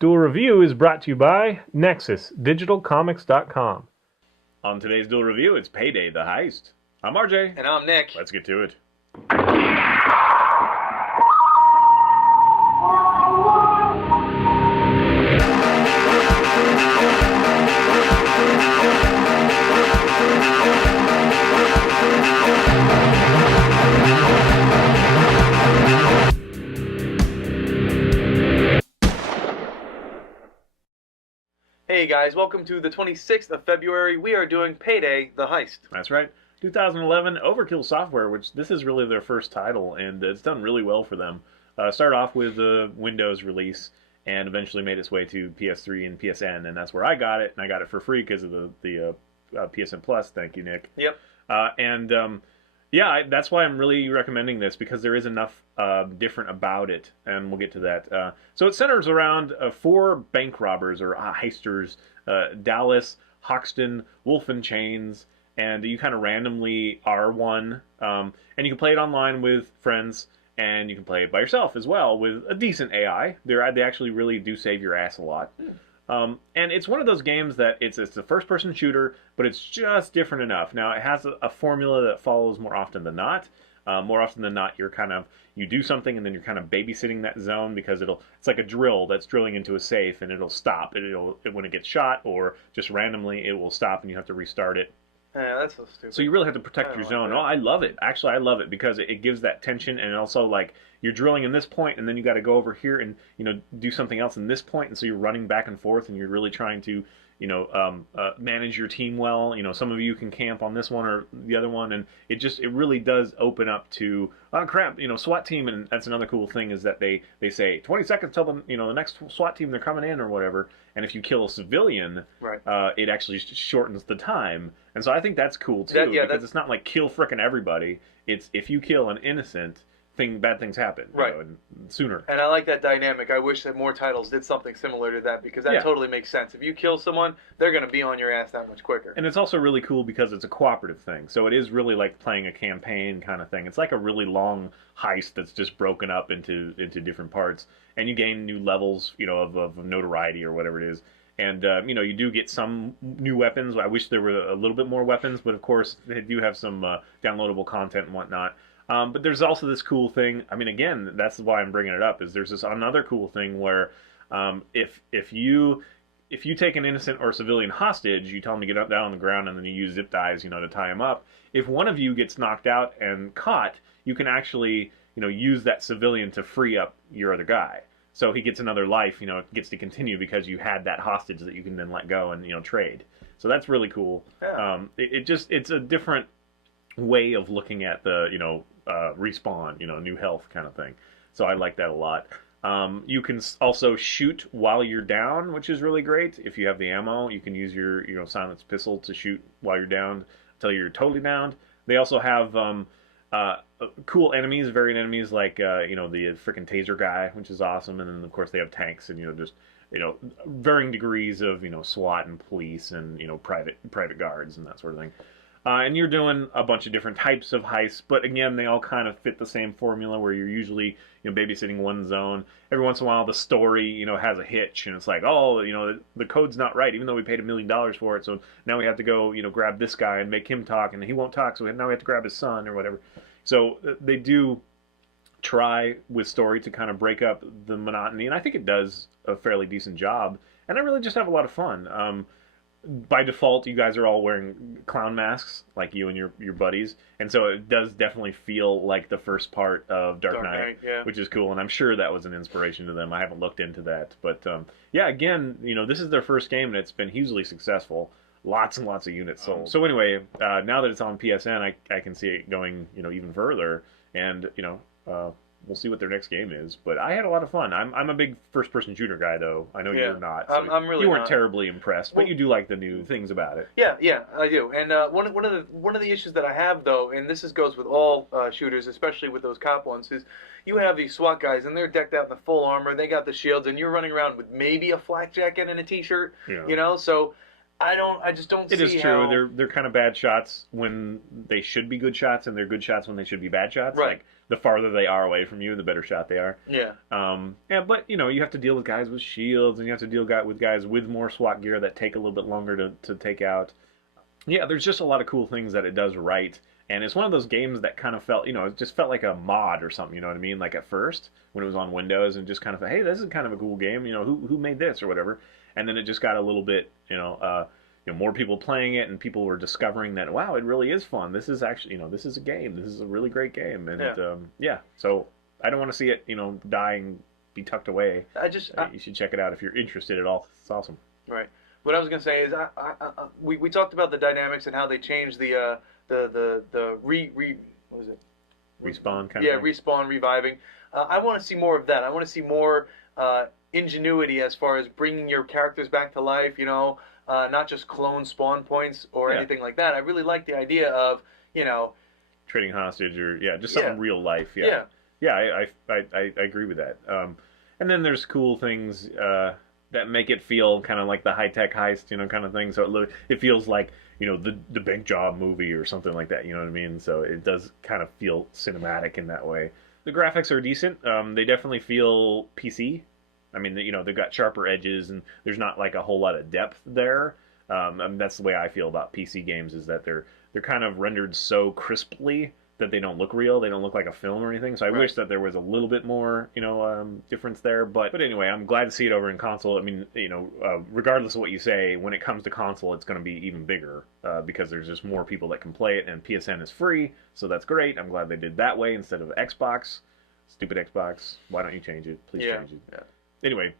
Duel Review is brought to you by NexusDigitalComics.com. On today's Duel Review, it's Payday, the Heist. I'm RJ. And I'm Nick. Let's get to it. Hey guys, welcome to the 26th of February. We are doing Payday, the Heist. That's right. 2011 Overkill Software, which this is really their first title, and it's done really well for them. Started off with the Windows release, and eventually made its way to PS3 and PSN, and that's where I got it, and I got it for free because of the PSN Plus. Thank you, Nick. Yep. Yeah, that's why I'm really recommending this, because there is enough different about it, and we'll get to that. So it centers around 4 bank robbers, or heisters, Dallas, Hoxton, Wolf and Chains, and you kind of randomly are one, and you can play it online with friends, and you can play it by yourself as well with a decent AI. They actually really do save your ass a lot. And it's one of those games that it's a first-person shooter, but it's just different enough. Now, it has a formula that follows more often than not. More often than not, you do something and then you're kind of babysitting that zone, because it's like a drill that's drilling into a safe, and it'll stop. When it gets shot, or just randomly it will stop and you have to restart it. Yeah, that's so stupid. So you really have to protect your zone. Oh, I love it. Actually, I love it because it gives that tension, and also, like, you're drilling in this point, and then you got to go over here and do something else in this point, and so you're running back and forth, and you're really trying to manage your team well. Some of you can camp on this one or the other one, and it really does open up to, oh crap, SWAT team. And that's another cool thing, is that they say 20 seconds till the next SWAT team, they're coming in or whatever. And if you kill a civilian, right, it actually shortens the time. And so I think that's cool too, because it's not like kill frickin' everybody. It's if you kill an innocent thing, bad things happen, right, and sooner. And I like that dynamic. I wish that more titles did something similar to that, because that totally makes sense. If you kill someone, they're going to be on your ass that much quicker. And it's also really cool because it's a cooperative thing. So it is really like playing a campaign kind of thing. It's like a really long heist that's just broken up into different parts, and you gain new levels, of notoriety or whatever it is. And, you do get some new weapons. I wish there were a little bit more weapons, but of course they do have some downloadable content and whatnot. But there's also this cool thing. I mean, again, that's why I'm bringing it up, is there's this another cool thing where if you take an innocent or civilian hostage, you tell them to get up down on the ground, and then you use zip ties, to tie them up. If one of you gets knocked out and caught, you can actually, use that civilian to free up your other guy. So he gets another life, gets to continue, because you had that hostage that you can then let go and, trade. So that's really cool. Yeah. It's a different way of looking at the, respawn, new health kind of thing. So I like that a lot. You can also shoot while you're down, which is really great. If you have the ammo, you can use your, silenced pistol to shoot while you're down until you're totally downed. They also have cool enemies, variant enemies, like the freaking taser guy, which is awesome. And then of course they have tanks, and just varying degrees of SWAT and police and private guards and that sort of thing. And you're doing a bunch of different types of heists, but again, they all kind of fit the same formula, where you're usually babysitting one zone. Every once in a while, the story has a hitch, and it's like, oh, the code's not right, even though we paid $1 million for it. So now we have to go grab this guy and make him talk, and he won't talk, so now we have to grab his son or whatever. So they do try with story to kind of break up the monotony, and I think it does a fairly decent job. And I really just have a lot of fun. By default, you guys are all wearing clown masks, like you and your buddies, and so it does definitely feel like the first part of Dark Knight, yeah. Which is cool, and I'm sure that was an inspiration to them. I haven't looked into that, but yeah, again, this is their first game, and it's been hugely successful. Lots and lots of units sold. So anyway, now that it's on PSN, I can see it going, even further, and we'll see what their next game is. But I had a lot of fun. I'm a big first-person shooter guy, though. I know you're not. So I'm really you weren't not. Terribly impressed, but you do like the new things about it. Yeah, I do. And one of the issues that I have, though, and this goes with all shooters, especially with those cop ones, is you have these SWAT guys, and they're decked out in the full armor. They got the shields, and you're running around with maybe a flak jacket and a t-shirt. Yeah. So I just don't see It is true. how... They're kind of bad shots when they should be good shots, and they're good shots when they should be bad shots. Right. Like, the farther they are away from you, the better shot they are. Yeah. Yeah, but, you know, you have to deal with guys with shields, and you have to deal with guys with more SWAT gear that take a little bit longer to take out. Yeah, there's just a lot of cool things that it does right. And it's one of those games that kind of felt, you know, it just felt like a mod or something, you know what I mean? Like at first, when it was on Windows, and just kind of, hey, this is kind of a cool game, you know, who made this or whatever. And then it just got a little bit, more people playing it, and people were discovering that, wow, it really is fun. This is actually, you know, this is a game. This is a really great game. And so I don't want to see it, you know, dying, be tucked away. You should check it out if you're interested at all. It's awesome. Right. What I was going to say is, we talked about the dynamics and how they changed the what is it? Respawn kind of thing? Respawn, reviving. I want to see more of that. I want to see more ingenuity as far as bringing your characters back to life, you know, not just clone spawn points or anything like that. I really like the idea of, you know... trading hostage or, just something real life. Yeah, I agree with that. And then there's cool things that make it feel kind of like the high-tech heist, you know, kind of thing. So it feels like, you know, the Bank Job movie or something like that, you know what I mean? So it does kind of feel cinematic in that way. The graphics are decent. They definitely feel PC. I mean, you know, they've got sharper edges, and there's not like a whole lot of depth there. I mean, that's the way I feel about PC games, is that they're kind of rendered so crisply that they don't look real. They don't look like a film or anything. So I wish that there was a little bit more, you know, difference there. But anyway, I'm glad to see it over in console. I mean, you know, regardless of what you say, when it comes to console, it's going to be even bigger because there's just more people that can play it, and PSN is free, so that's great. I'm glad they did that way instead of Xbox. Stupid Xbox. Why don't you change it? Please change it. Yeah. Anyway,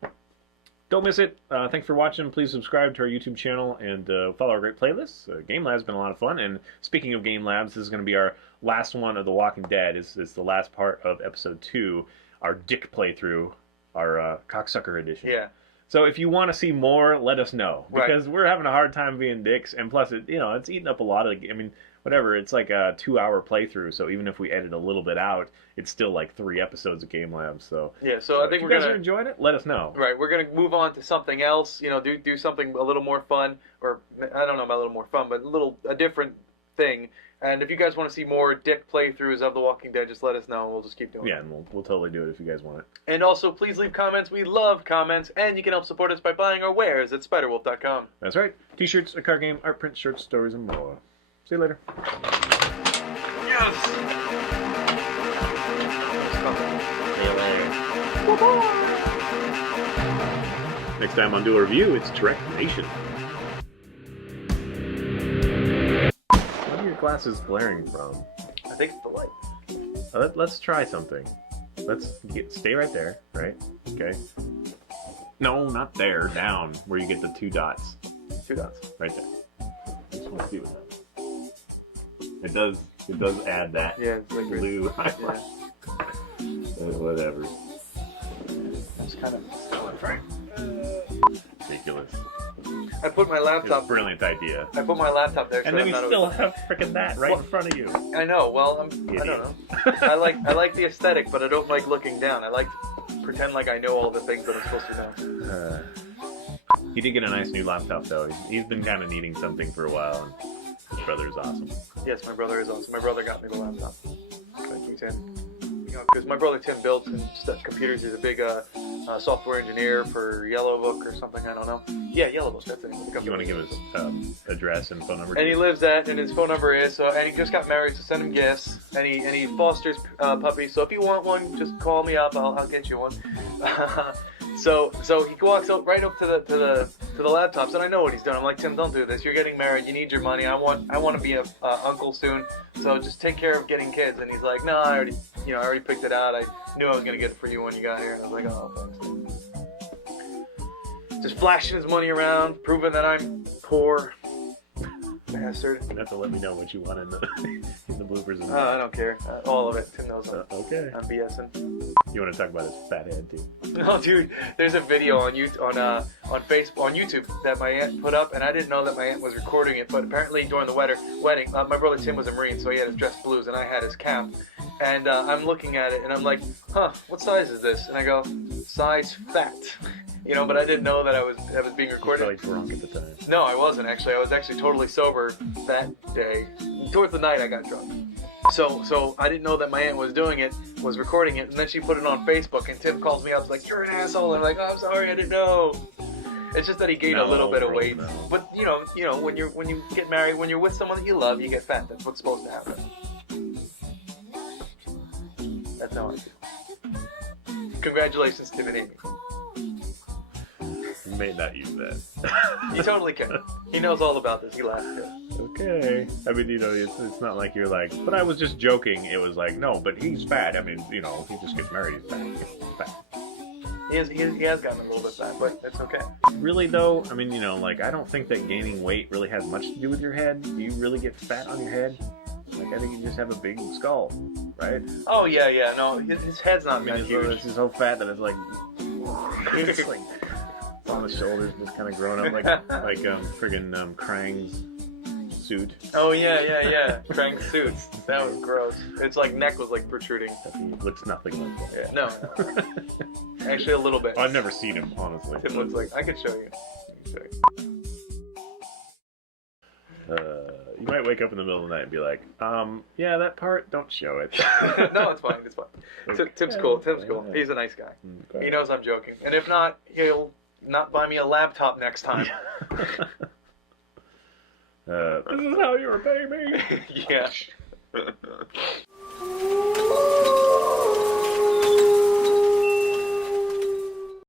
don't miss it. Thanks for watching. Please subscribe to our YouTube channel and follow our great playlists. Game Lab's been a lot of fun. And speaking of Game Labs, this is going to be our last one of The Walking Dead. It's the last part of Episode 2, our Dick playthrough, our Cocksucker edition. Yeah. So if you want to see more, let us know. Because we're having a hard time being dicks. And plus, it's eating up a lot of... I mean, whatever, it's like a 2-hour playthrough. So even if we edit a little bit out, it's still like 3 episodes of Game Labs. So yeah, so I think if you guys are enjoying it, let us know. Right, we're gonna move on to something else. You know, do something a little more fun, or I don't know about a little more fun, but a different thing. And if you guys want to see more Dick playthroughs of The Walking Dead, just let us know, and we'll just keep doing it. Yeah, and we'll totally do it if you guys want it. And also, please leave comments. We love comments, and you can help support us by buying our wares at spiderwolf.com. That's right. T-shirts, a card game, art print, shirts, stories, and more. See you later. Yes! See you later. Next time on Duel Review, it's Direct Nation. What are your glasses glaring from? I think it's the light. Let's try something. Stay right there, right? Okay. No, not there. Down, where you get the 2 dots. 2 dots. Right there. I just want to see what that is. It does add that blue highlight. Whatever. It's kind of right. Ridiculous. I put my laptop. It's a brilliant idea. I put my laptop there, and then you still have frickin' that right in front of you. I know. Well, I don't know. I like the aesthetic, but I don't like looking down. I like to pretend like I know all the things that I'm supposed to know. He did get a nice new laptop, though. He's been kind of needing something for a while, and his brother's awesome. Yes, my brother is awesome. My brother got me the laptop. Thank you, Tim. You know, because my brother Tim builds computers. He's a big software engineer for Yellow Book or something. I don't know. Yeah, Yellow Book. That's it. You want to give his address and phone number? And he lives at, and his phone number is. And he just got married, so send him gifts. And he fosters puppies. So if you want one, just call me up. I'll get you one. So he walks right up to the laptops, and I know what he's done. I'm like, Tim, don't do this. You're getting married. You need your money. I want to be a uncle soon. So just take care of getting kids. And he's like, no, I already picked it out. I knew I was gonna get it for you when you got here. And I was like, oh, thanks. Just flashing his money around, proving that I'm poor. Bastard. You have to let me know what you want in the bloopers. I don't care. All of it. Tim knows okay. I'm BSing. You want to talk about his fat head too? No, dude. There's a video on Facebook, on YouTube that my aunt put up, and I didn't know that my aunt was recording it. But apparently during the wedding, my brother Tim was a Marine, so he had his dress blues, and I had his cap. And I'm looking at it, and I'm like, huh, what size is this? And I go, size fat. You know, but I didn't know that I was being recorded. Probably drunk at the time. No, I wasn't actually. I was actually totally sober that day. Towards the night, I got drunk. So I didn't know that my aunt was doing it, was recording it, and then she put it on Facebook. And Tim calls me up, like, "You're an asshole." And I'm like, "Oh, I'm sorry, I didn't know." It's just that he gained a little bit of weight. No. But you know, when you get married, when you're with someone that you love, you get fat. That's what's supposed to happen. That's how I feel. Congratulations, Tim and Amy. You may not use that. He totally can. He knows all about this. He laughed at it. Okay. I mean, you know, it's not like you're like, but I was just joking. It was like, no, but he's fat. I mean, you know, he just gets married. He's fat. He has gotten a little bit fat, but it's okay. Really, though, I mean, you know, like, I don't think that gaining weight really has much to do with your head. Do you really get fat on your head? Like, I think you just have a big skull, right? Oh, yeah. No, his head's not that huge. It's so fat that it's like, it's like on the shoulders, just kind of growing up like friggin' Krang's suit. Oh, yeah. Krang's suits. That was gross. It's like neck was like protruding. He looks nothing like that. Yeah, no. Actually, a little bit. I've never seen him, honestly. Tim looks like, I can show you. You might wake up in the middle of the night and be like, yeah, that part, don't show it. No, it's fine. Okay. Tim's cool. He's a nice guy. Okay. He knows I'm joking. And if not, he'll not buy me a laptop next time. This is how you repay me. Yeah.